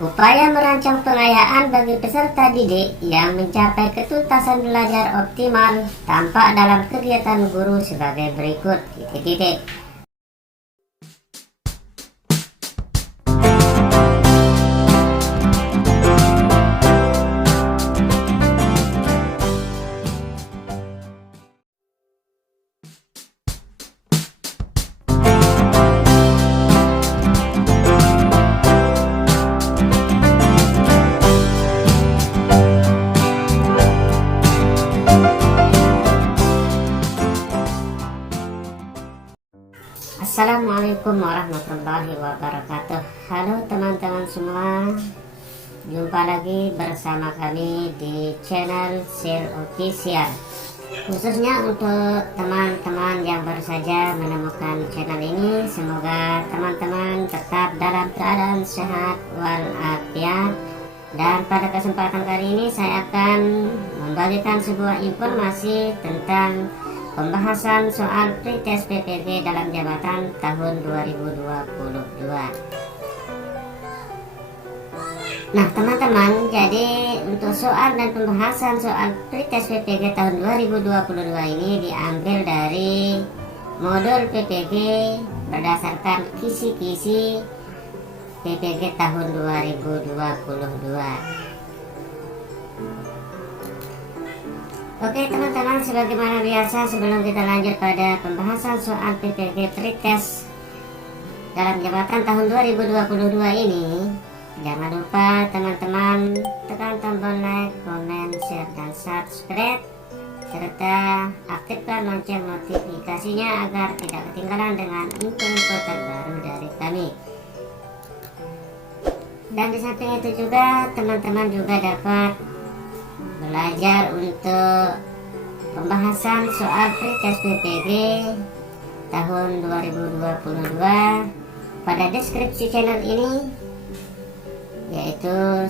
Upaya merancang pengayaan bagi peserta didik yang mencapai ketuntasan belajar optimal tampak dalam kegiatan guru sebagai berikut. Titik-titik. Assalamualaikum warahmatullahi wabarakatuh. Halo teman-teman semua, jumpa lagi bersama kami di channel Share Official. Khususnya untuk teman-teman yang baru saja menemukan channel ini, semoga teman-teman tetap dalam keadaan sehat walafiat. Dan pada kesempatan kali ini saya akan membagikan sebuah informasi tentang pembahasan soal pretest PPG dalam jabatan tahun 2022. Nah teman-teman, jadi untuk soal dan pembahasan soal pretest PPG tahun 2022 ini diambil dari modul PPG berdasarkan kisi-kisi PPG tahun 2022. Oke teman-teman, sebagaimana biasa sebelum kita lanjut pada pembahasan soal PPG pretest dalam jabatan tahun 2022 ini, jangan lupa teman-teman tekan tombol like, komen, share, dan subscribe, serta aktifkan lonceng notifikasinya agar tidak ketinggalan dengan info-info terbaru dari kami. Dan di samping itu juga teman-teman juga dapat belajar untuk pembahasan soal pretest PPG tahun 2022 pada deskripsi channel ini, yaitu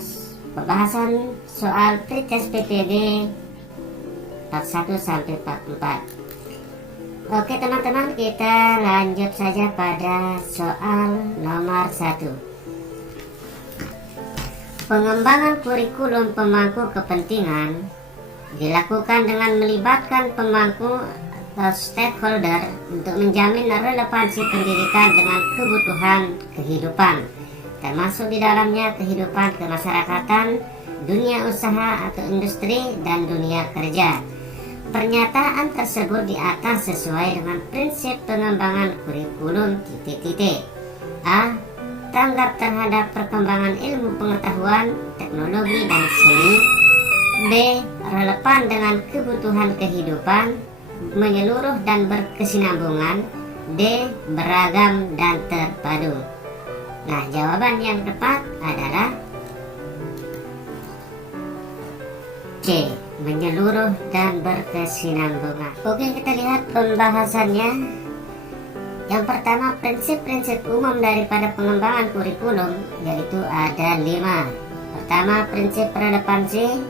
pembahasan soal pretest PPG 41 sampai 44. Oke teman-teman, kita lanjut saja pada soal nomor 1. Pengembangan kurikulum pemangku kepentingan dilakukan dengan melibatkan pemangku atau stakeholder untuk menjamin relevansi pendidikan dengan kebutuhan kehidupan, termasuk di dalamnya kehidupan kemasyarakatan, dunia usaha atau industri, dan dunia kerja. Pernyataan tersebut di atas sesuai dengan prinsip pengembangan kurikulum A. Tanggap terhadap perkembangan ilmu pengetahuan, teknologi, dan seni. B. Relevan dengan kebutuhan kehidupan, menyeluruh dan berkesinambungan. D. Beragam dan terpadu. Nah, jawaban yang tepat adalah C. Menyeluruh dan berkesinambungan. Oke, kita lihat pembahasannya. Yang pertama, prinsip-prinsip umum daripada pengembangan kurikulum, yaitu ada 5. Pertama, prinsip relevansi.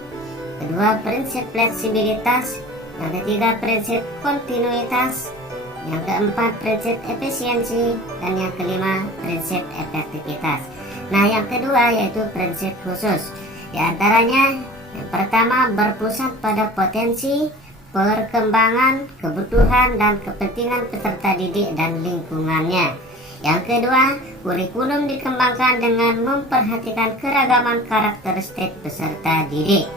Kedua, prinsip fleksibilitas. Yang ketiga, prinsip kontinuitas. Yang keempat, prinsip efisiensi. Dan yang kelima, prinsip efektivitas. Nah, yang kedua yaitu prinsip khusus. Di antaranya, yang pertama, berpusat pada potensi, perkembangan, kebutuhan, dan kepentingan peserta didik dan lingkungannya. Yang kedua, kurikulum dikembangkan dengan memperhatikan keragaman karakteristik peserta didik,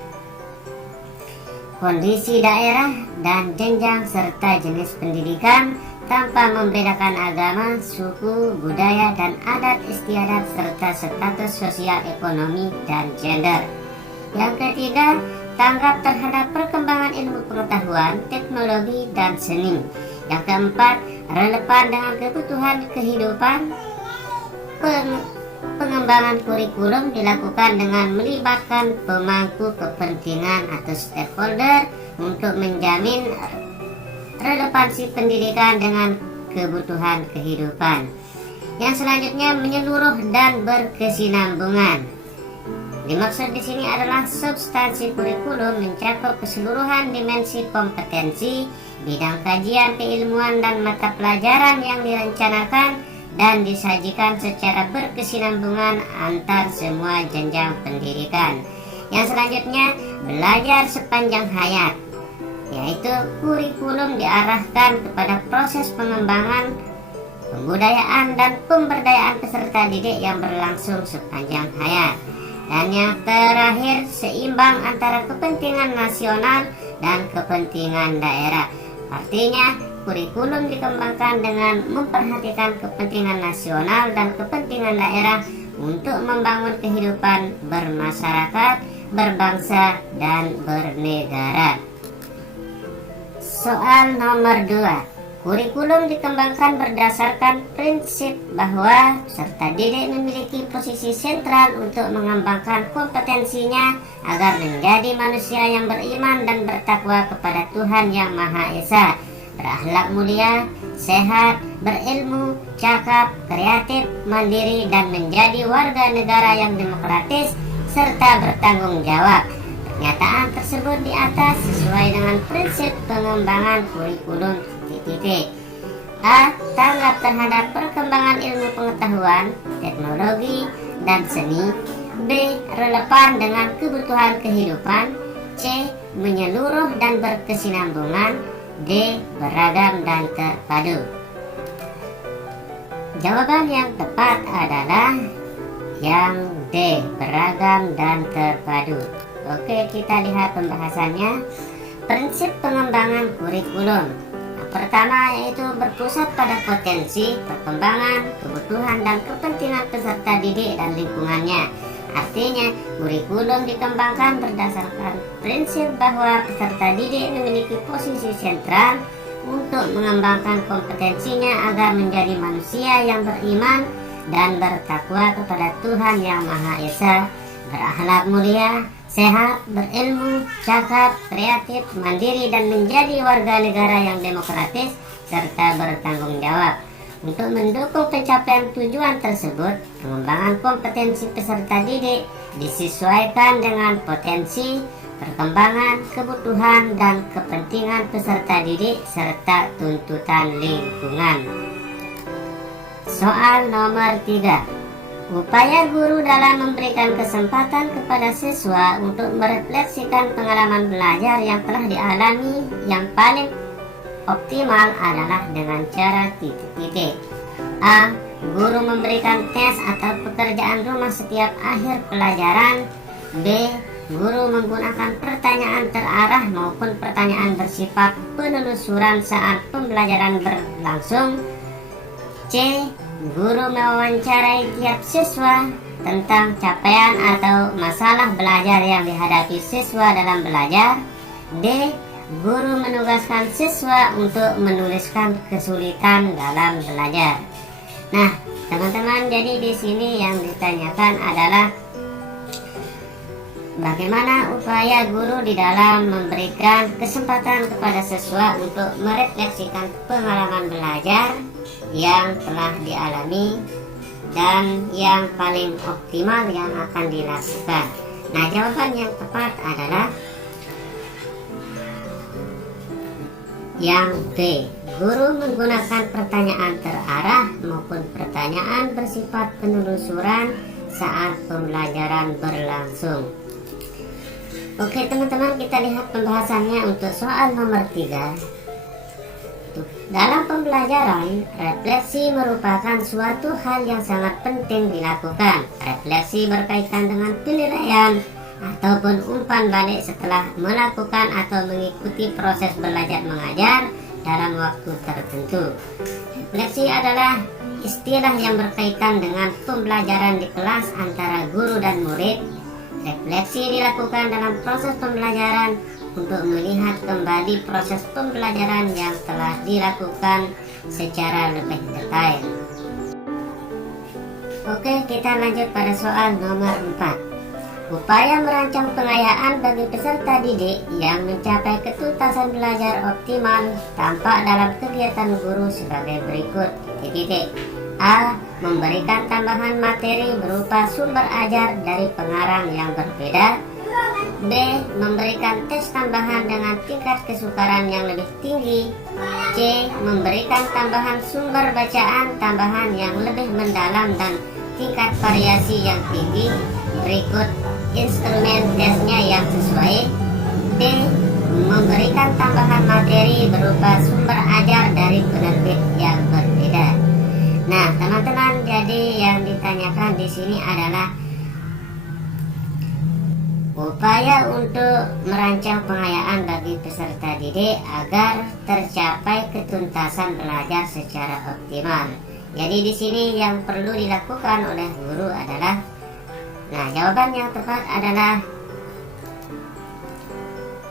kondisi daerah dan jenjang serta jenis pendidikan tanpa membedakan agama, suku, budaya, dan adat istiadat serta status sosial ekonomi dan gender. Yang ketiga, tanggap terhadap perkembangan ilmu pengetahuan, teknologi, dan seni. Yang keempat, relevan dengan kebutuhan kehidupan. Pengembangan kurikulum dilakukan dengan melibatkan pemangku kepentingan atau stakeholder untuk menjamin relevansi pendidikan dengan kebutuhan kehidupan. Yang selanjutnya, menyeluruh dan berkesinambungan. Dimaksud di sini adalah substansi kurikulum mencakup keseluruhan dimensi kompetensi, bidang kajian keilmuan dan mata pelajaran yang direncanakan dan disajikan secara berkesinambungan antar semua jenjang pendidikan. Yang selanjutnya, belajar sepanjang hayat, yaitu kurikulum diarahkan kepada proses pengembangan, pembudayaan, dan pemberdayaan peserta didik yang berlangsung sepanjang hayat. Dan yang terakhir, seimbang antara kepentingan nasional dan kepentingan daerah. Artinya, kurikulum dikembangkan dengan memperhatikan kepentingan nasional dan kepentingan daerah untuk membangun kehidupan bermasyarakat, berbangsa, dan bernegara. Soal nomor 2. Kurikulum dikembangkan berdasarkan prinsip bahwa peserta didik memiliki posisi sentral untuk mengembangkan kompetensinya agar menjadi manusia yang beriman dan bertakwa kepada Tuhan Yang Maha Esa, berakhlak mulia, sehat, berilmu, cakap, kreatif, mandiri, dan menjadi warga negara yang demokratis serta bertanggung jawab. Pernyataan tersebut di atas sesuai dengan prinsip pengembangan kurikulum. A. Tanggap terhadap perkembangan ilmu pengetahuan, teknologi, dan seni. B. Relevan dengan kebutuhan kehidupan. C. Menyeluruh dan berkesinambungan. D. Beragam dan terpadu. Jawaban yang tepat adalah yang D. Beragam dan terpadu. Oke, kita lihat pembahasannya. Prinsip pengembangan kurikulum. Pertama, yaitu berpusat pada potensi, perkembangan, kebutuhan, dan kepentingan peserta didik dan lingkungannya. Artinya, kurikulum dikembangkan berdasarkan prinsip bahwa peserta didik memiliki posisi sentral untuk mengembangkan kompetensinya agar menjadi manusia yang beriman dan bertakwa kepada Tuhan Yang Maha Esa, berakhlak mulia, sehat, berilmu, cakap, kreatif, mandiri, dan menjadi warga negara yang demokratis serta bertanggung jawab. Untuk mendukung pencapaian tujuan tersebut, pengembangan kompetensi peserta didik disesuaikan dengan potensi, perkembangan, kebutuhan, dan kepentingan peserta didik serta tuntutan lingkungan. Soal nomor 3. Upaya guru dalam memberikan kesempatan kepada siswa untuk merefleksikan pengalaman belajar yang telah dialami yang paling optimal adalah dengan cara titik-titik. A. Guru memberikan tes atau pekerjaan rumah setiap akhir pelajaran. B. Guru menggunakan pertanyaan terarah maupun pertanyaan bersifat penelusuran saat pembelajaran berlangsung. C. Guru mewawancarai tiap siswa tentang capaian atau masalah belajar yang dihadapi siswa dalam belajar. D. Guru menugaskan siswa untuk menuliskan kesulitan dalam belajar. Nah, teman-teman, jadi di sini yang ditanyakan adalah bagaimana upaya guru di dalam memberikan kesempatan kepada siswa untuk merefleksikan pengalaman belajar yang telah dialami dan yang paling optimal yang akan dilakukan. Nah, jawaban yang tepat adalah yang B. Guru menggunakan pertanyaan terarah maupun pertanyaan bersifat penelusuran saat pembelajaran berlangsung. Oke teman-teman, kita lihat pembahasannya untuk soal nomor 3. Dalam pembelajaran, refleksi merupakan suatu hal yang sangat penting dilakukan. Refleksi berkaitan dengan penilaian ataupun umpan balik setelah melakukan atau mengikuti proses belajar mengajar dalam waktu tertentu. Refleksi adalah istilah yang berkaitan dengan pembelajaran di kelas antara guru dan murid. Refleksi dilakukan dalam proses pembelajaran untuk melihat kembali proses pembelajaran yang telah dilakukan secara lebih detail. Oke, kita lanjut pada soal nomor 4. Upaya merancang pengayaan bagi peserta didik yang mencapai ketuntasan belajar optimal tampak dalam kegiatan guru sebagai berikut. A. Memberikan tambahan materi berupa sumber ajar dari pengarang yang berbeda. B. Memberikan tes tambahan dengan tingkat kesukaran yang lebih tinggi. C. Memberikan tambahan sumber bacaan tambahan yang lebih mendalam dan tingkat variasi yang tinggi. Berikut instrumen tesnya yang sesuai. D. Memberikan tambahan materi berupa sumber ajar dari penerbit yang berbeda. Nah, teman-teman, jadi yang ditanyakan di sini adalah upaya untuk merancang pengayaan bagi peserta didik agar tercapai ketuntasan belajar secara optimal. Jadi di sini yang perlu dilakukan oleh guru adalah, nah, jawaban yang tepat adalah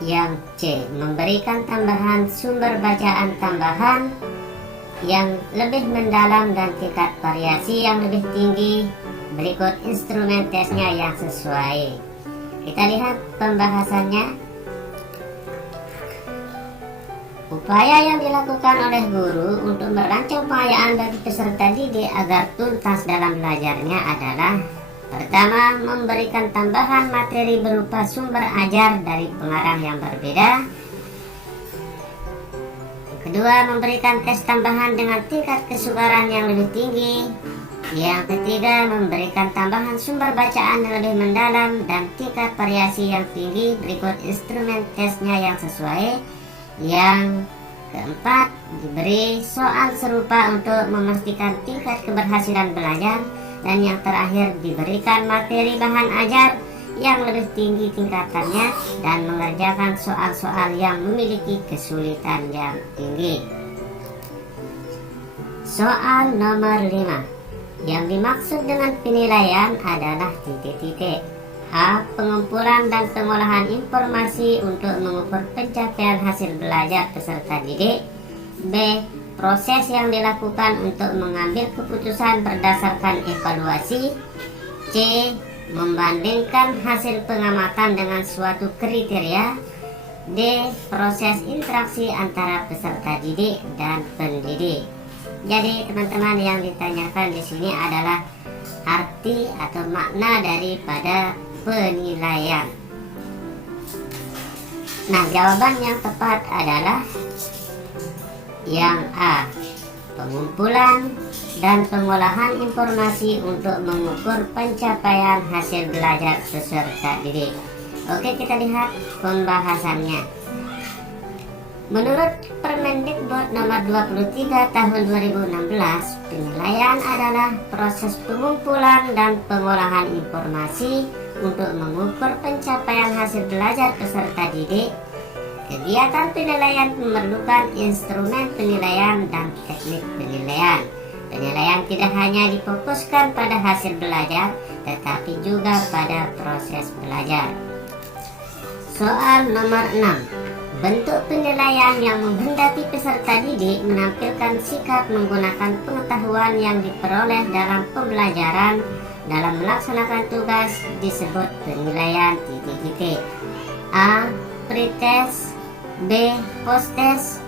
yang C, memberikan tambahan sumber bacaan tambahan yang lebih mendalam dan tingkat variasi yang lebih tinggi. Berikut instrumen tesnya yang sesuai. Kita lihat pembahasannya. Upaya yang dilakukan oleh guru untuk merancang pengayaan bagi peserta didik agar tuntas dalam belajarnya adalah: pertama, memberikan tambahan materi berupa sumber ajar dari pengarang yang berbeda. Kedua, memberikan tes tambahan dengan tingkat kesukaran yang lebih tinggi. Yang ketiga, memberikan tambahan sumber bacaan yang lebih mendalam dan tingkat variasi yang tinggi. Berikut instrumen tesnya yang sesuai. Yang keempat, diberi soal serupa untuk memastikan tingkat keberhasilan belajar. Dan yang terakhir, diberikan materi bahan ajar yang lebih tinggi tingkatannya dan mengerjakan soal-soal yang memiliki kesulitan yang tinggi. Soal nomor 5. Yang dimaksud dengan penilaian adalah titik-titik. A. Pengumpulan dan pengolahan informasi untuk mengukur pencapaian hasil belajar peserta didik. B. Proses yang dilakukan untuk mengambil keputusan berdasarkan evaluasi. C. Membandingkan hasil pengamatan dengan suatu kriteria. D. Proses interaksi antara peserta didik dan pendidik. Jadi teman-teman, yang ditanyakan di sini adalah arti atau makna daripada penilaian. Nah, jawaban yang tepat adalah yang A. Pengumpulan dan pengolahan informasi untuk mengukur pencapaian hasil belajar peserta didik. Oke, kita lihat pembahasannya. Menurut Permendikbud nomor 23 tahun 2016, penilaian adalah proses pengumpulan dan pengolahan informasi untuk mengukur pencapaian hasil belajar peserta didik. Kegiatan penilaian memerlukan instrumen penilaian dan teknik penilaian. Penilaian tidak hanya difokuskan pada hasil belajar, tetapi juga pada proses belajar. Soal nomor 6. Bentuk penilaian yang menghendaki peserta didik menampilkan sikap menggunakan pengetahuan yang diperoleh dalam pembelajaran dalam melaksanakan tugas disebut penilaian titik-titik. A. Pretest. B. Post-test.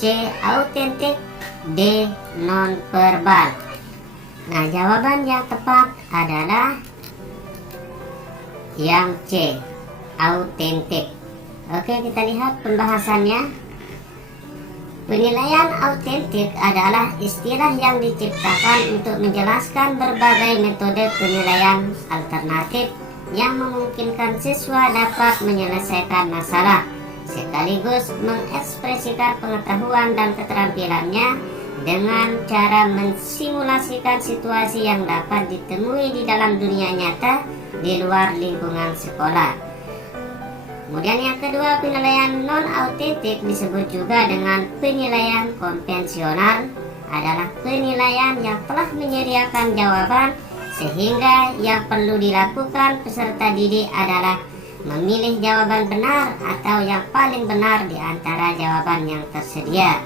C. Autentik. D. Non-verbal. Nah, jawaban yang tepat adalah yang C. Autentik. Oke, kita lihat pembahasannya. Penilaian autentik adalah istilah yang diciptakan untuk menjelaskan berbagai metode penilaian alternatif yang memungkinkan siswa dapat menyelesaikan masalah sekaligus mengekspresikan pengetahuan dan keterampilannya dengan cara mensimulasikan situasi yang dapat ditemui di dalam dunia nyata di luar lingkungan sekolah. Kemudian yang kedua, penilaian non-autentik disebut juga dengan penilaian konvensional, adalah penilaian yang telah menyediakan jawaban sehingga yang perlu dilakukan peserta didik adalah memilih jawaban benar atau yang paling benar di antara jawaban yang tersedia.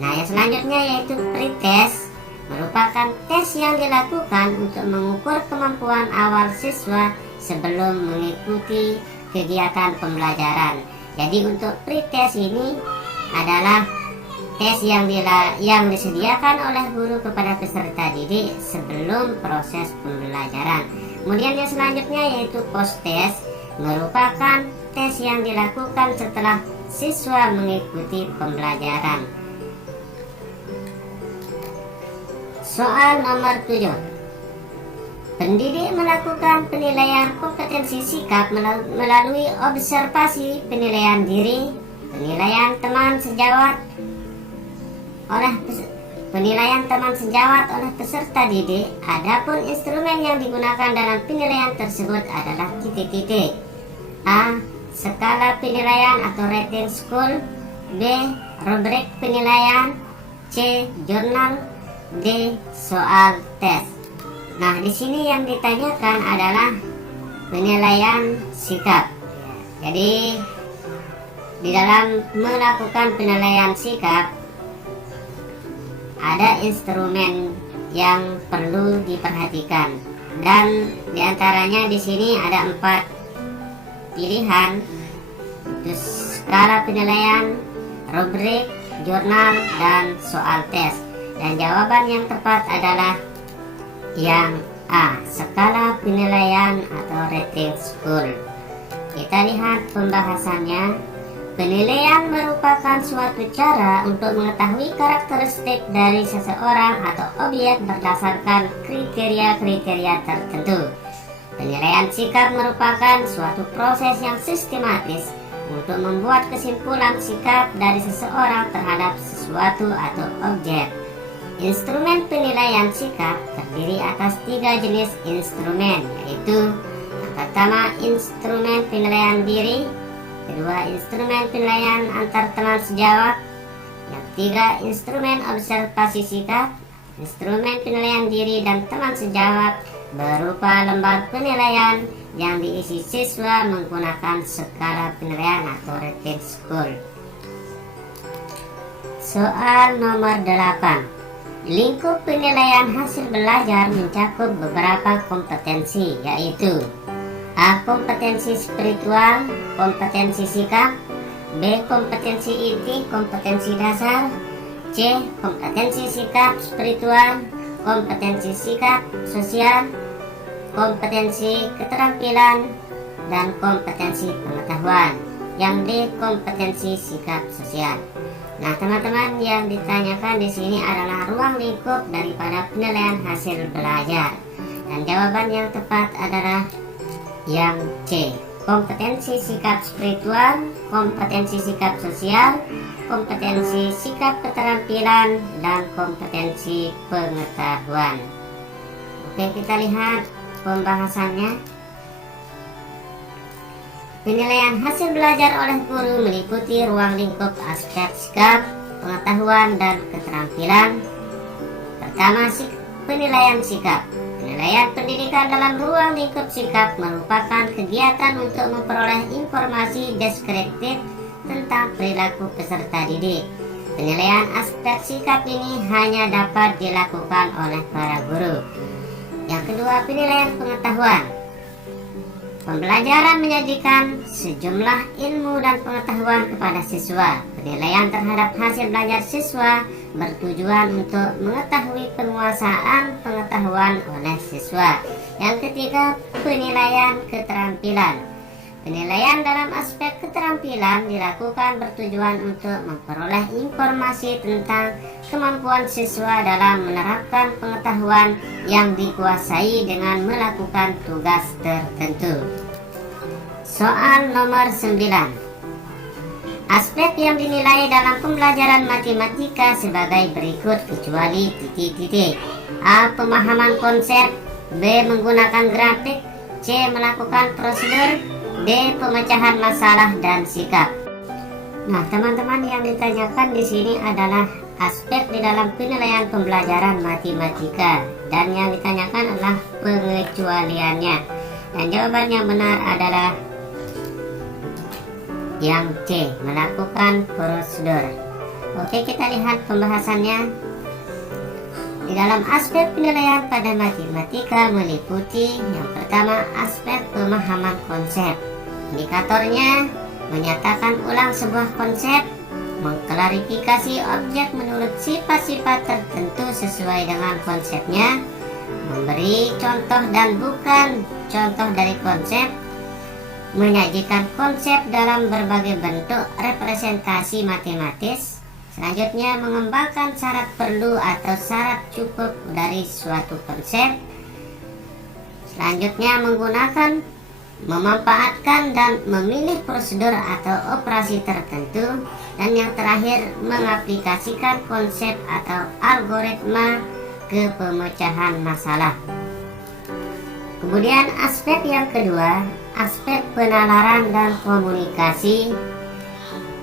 Nah, yang selanjutnya yaitu pretest, merupakan tes yang dilakukan untuk mengukur kemampuan awal siswa sebelum mengikuti kegiatan pembelajaran. Jadi untuk pretest ini adalah tes yang disediakan oleh guru kepada peserta didik sebelum proses pembelajaran. Kemudian yang selanjutnya yaitu post test, merupakan tes yang dilakukan setelah siswa mengikuti pembelajaran. Soal nomor 7. Pendidik melakukan penilaian kompetensi sikap melalui observasi penilaian diri, penilaian teman sejawat oleh peserta didik. Adapun instrumen yang digunakan dalam penilaian tersebut adalah titik-titik. A. Skala penilaian atau rating school. B. Rubrik penilaian. C. Jurnal. D. Soal tes. Nah, di sini yang ditanyakan adalah penilaian sikap. Jadi, di dalam melakukan penilaian sikap ada instrumen yang perlu diperhatikan, dan diantaranya di sini ada 4 pilihan, yaitu skala penilaian, rubrik, jurnal, dan soal tes. Dan jawaban yang tepat adalah yang A, skala penilaian atau rating school. Kita lihat pembahasannya. Penilaian merupakan suatu cara untuk mengetahui karakteristik dari seseorang atau objek berdasarkan kriteria-kriteria tertentu. Penilaian sikap merupakan suatu proses yang sistematis untuk membuat kesimpulan sikap dari seseorang terhadap sesuatu atau objek. Instrumen penilaian sikap terdiri atas 3 jenis instrumen, yaitu yang pertama instrumen penilaian diri, kedua instrumen penilaian antar teman sejawat, yang ketiga instrumen observasi sikap. Instrumen penilaian diri dan teman sejawat berupa lembar penilaian yang diisi siswa menggunakan skala penilaian atau rating school. Soal nomor 8. Lingkup penilaian hasil belajar mencakup beberapa kompetensi, yaitu A. Kompetensi spiritual, kompetensi sikap. B. Kompetensi inti, kompetensi dasar. C. Kompetensi sikap spiritual, kompetensi sikap sosial, kompetensi keterampilan, dan kompetensi pengetahuan. Yang D. Kompetensi sikap sosial. Nah, teman-teman, yang ditanyakan di sini adalah ruang lingkup daripada penilaian hasil belajar. Dan jawaban yang tepat adalah yang C. Kompetensi sikap spiritual, kompetensi sikap sosial, kompetensi sikap keterampilan, dan kompetensi pengetahuan. Oke, kita lihat pembahasannya. Penilaian hasil belajar oleh guru meliputi ruang lingkup aspek sikap, pengetahuan, dan keterampilan. Pertama, penilaian sikap. Penilaian pendidikan dalam ruang lingkup sikap merupakan kegiatan untuk memperoleh informasi deskriptif tentang perilaku peserta didik. Penilaian aspek sikap ini hanya dapat dilakukan oleh para guru. Yang kedua, penilaian pengetahuan. Pembelajaran menyajikan sejumlah ilmu dan pengetahuan kepada siswa. Penilaian terhadap hasil belajar siswa bertujuan untuk mengetahui penguasaan pengetahuan oleh siswa. Yang ketiga, penilaian keterampilan. Penilaian dalam aspek keterampilan dilakukan bertujuan untuk memperoleh informasi tentang kemampuan siswa dalam menerapkan pengetahuan yang dikuasai dengan melakukan tugas tertentu. Soal nomor 9. Aspek yang dinilai dalam pembelajaran matematika sebagai berikut kecuali titik-titik. A. Pemahaman konsep. B. Menggunakan grafik. C. Melakukan prosedur. D. Pemecahan masalah dan sikap. Nah, teman-teman, yang ditanyakan di sini adalah aspek di dalam penilaian pembelajaran matematika, dan yang ditanyakan adalah pengecualiannya. Dan jawaban yang benar adalah yang C. Melakukan prosedur. Oke, kita lihat pembahasannya. Di dalam aspek penilaian pada matematika meliputi yang pertama aspek pemahaman konsep. Indikatornya menyatakan ulang sebuah konsep, mengklarifikasi objek menurut sifat-sifat tertentu sesuai dengan konsepnya, memberi contoh dan bukan contoh dari konsep, menyajikan konsep dalam berbagai bentuk representasi matematis. Selanjutnya, mengembangkan syarat perlu atau syarat cukup dari suatu konsep. Selanjutnya, menggunakan, memanfaatkan, dan memilih prosedur atau operasi tertentu. Dan yang terakhir, mengaplikasikan konsep atau algoritma ke pemecahan masalah. Kemudian aspek yang kedua, aspek penalaran dan komunikasi.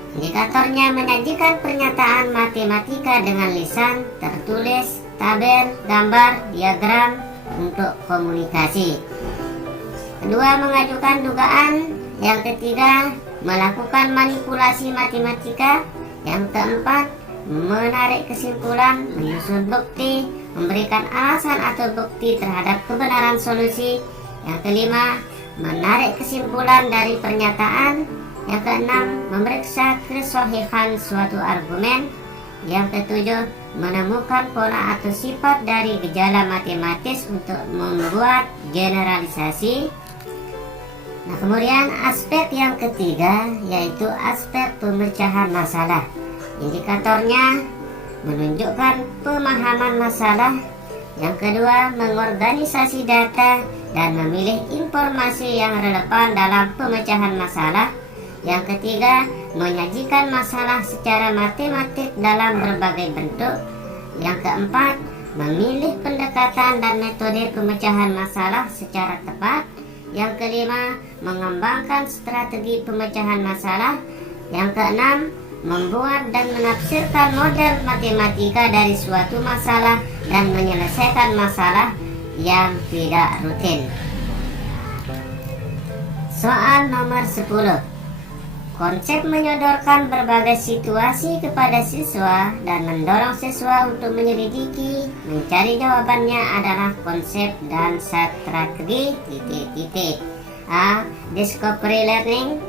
Indikatornya menyajikan pernyataan matematika dengan lisan, tertulis, tabel, gambar, diagram untuk komunikasi. Kedua, mengajukan dugaan. Yang ketiga, melakukan manipulasi matematika. Yang keempat, menarik kesimpulan, menyusun bukti, memberikan alasan atau bukti terhadap kebenaran solusi. Yang kelima, menarik kesimpulan dari pernyataan. Yang keenam, memeriksa kesahihan suatu argumen. Yang ketujuh, menemukan pola atau sifat dari gejala matematis untuk membuat generalisasi. Nah, kemudian aspek yang ketiga yaitu aspek pemecahan masalah. Indikatornya menunjukkan pemahaman masalah. Yang kedua, mengorganisasi data dan memilih informasi yang relevan dalam pemecahan masalah. Yang ketiga, menyajikan masalah secara matematik dalam berbagai bentuk. Yang keempat, memilih pendekatan dan metode pemecahan masalah secara tepat. Yang kelima, mengembangkan strategi pemecahan masalah. Yang keenam, membuat dan menafsirkan model matematika dari suatu masalah dan menyelesaikan masalah yang tidak rutin. Soal nomor 10. Konsep menyodorkan berbagai situasi kepada siswa dan mendorong siswa untuk menyelidiki, mencari jawabannya adalah konsep dan strategi titik-titik. A. Discovery learning.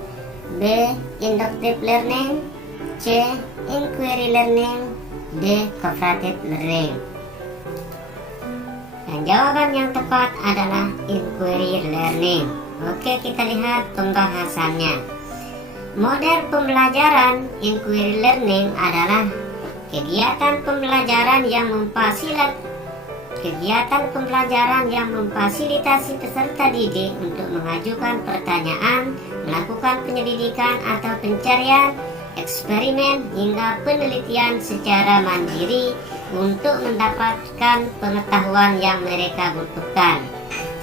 B. Inductive learning. C. Inquiry learning. D. Cooperative learning. Dan jawaban yang tepat adalah inquiry learning. Oke, kita lihat pembahasannya. Model pembelajaran inquiry learning adalah kegiatan pembelajaran yang memfasilitasi peserta didik untuk mengajukan pertanyaan, melakukan penyelidikan atau pencarian, eksperimen hingga penelitian secara mandiri untuk mendapatkan pengetahuan yang mereka butuhkan.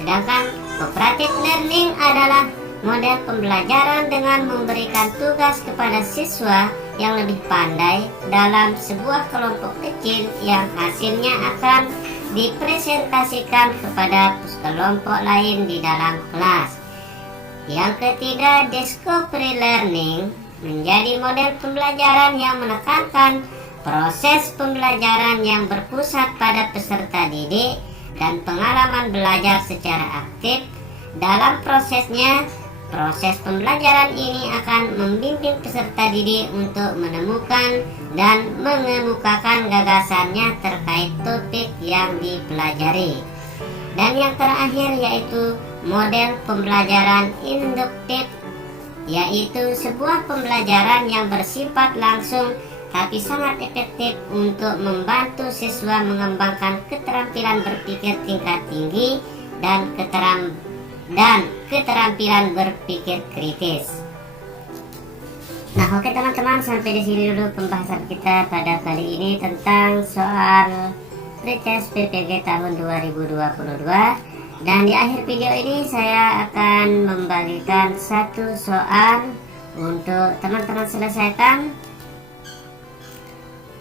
Sedangkan cooperative learning adalah model pembelajaran dengan memberikan tugas kepada siswa yang lebih pandai dalam sebuah kelompok kecil yang hasilnya akan dipresentasikan kepada kelompok lain di dalam kelas. Yang ketiga, discovery learning menjadi model pembelajaran yang menekankan proses pembelajaran yang berpusat pada peserta didik dan pengalaman belajar secara aktif. Dalam prosesnya, proses pembelajaran ini akan membimbing peserta didik untuk menemukan dan mengemukakan gagasannya terkait topik yang dipelajari. Dan yang terakhir yaitu model pembelajaran induktif, yaitu sebuah pembelajaran yang bersifat langsung tapi sangat efektif untuk membantu siswa mengembangkan keterampilan berpikir tingkat tinggi dan keterampilan berpikir kritis. Nah, oke teman-teman, sampai di sini dulu pembahasan kita pada kali ini tentang soal pretest PPG tahun 2022. Dan di akhir video ini saya akan membagikan satu soal untuk teman-teman selesaikan,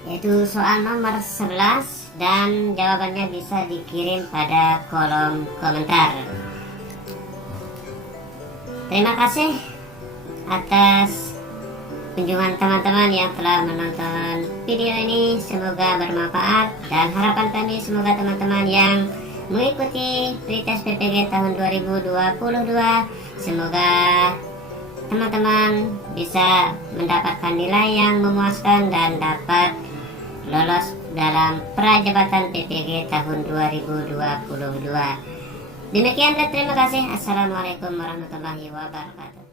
yaitu soal nomor 11, dan jawabannya bisa dikirim pada kolom komentar. Terima kasih atas kunjungan teman-teman yang telah menonton video ini. Semoga bermanfaat, dan harapan kami semoga teman-teman yang mengikuti pretest PPG tahun 2022, semoga teman-teman bisa mendapatkan nilai yang memuaskan dan dapat lolos dalam prajabatan PPG tahun 2022. Demikian dan terima kasih. Assalamualaikum warahmatullahi wabarakatuh.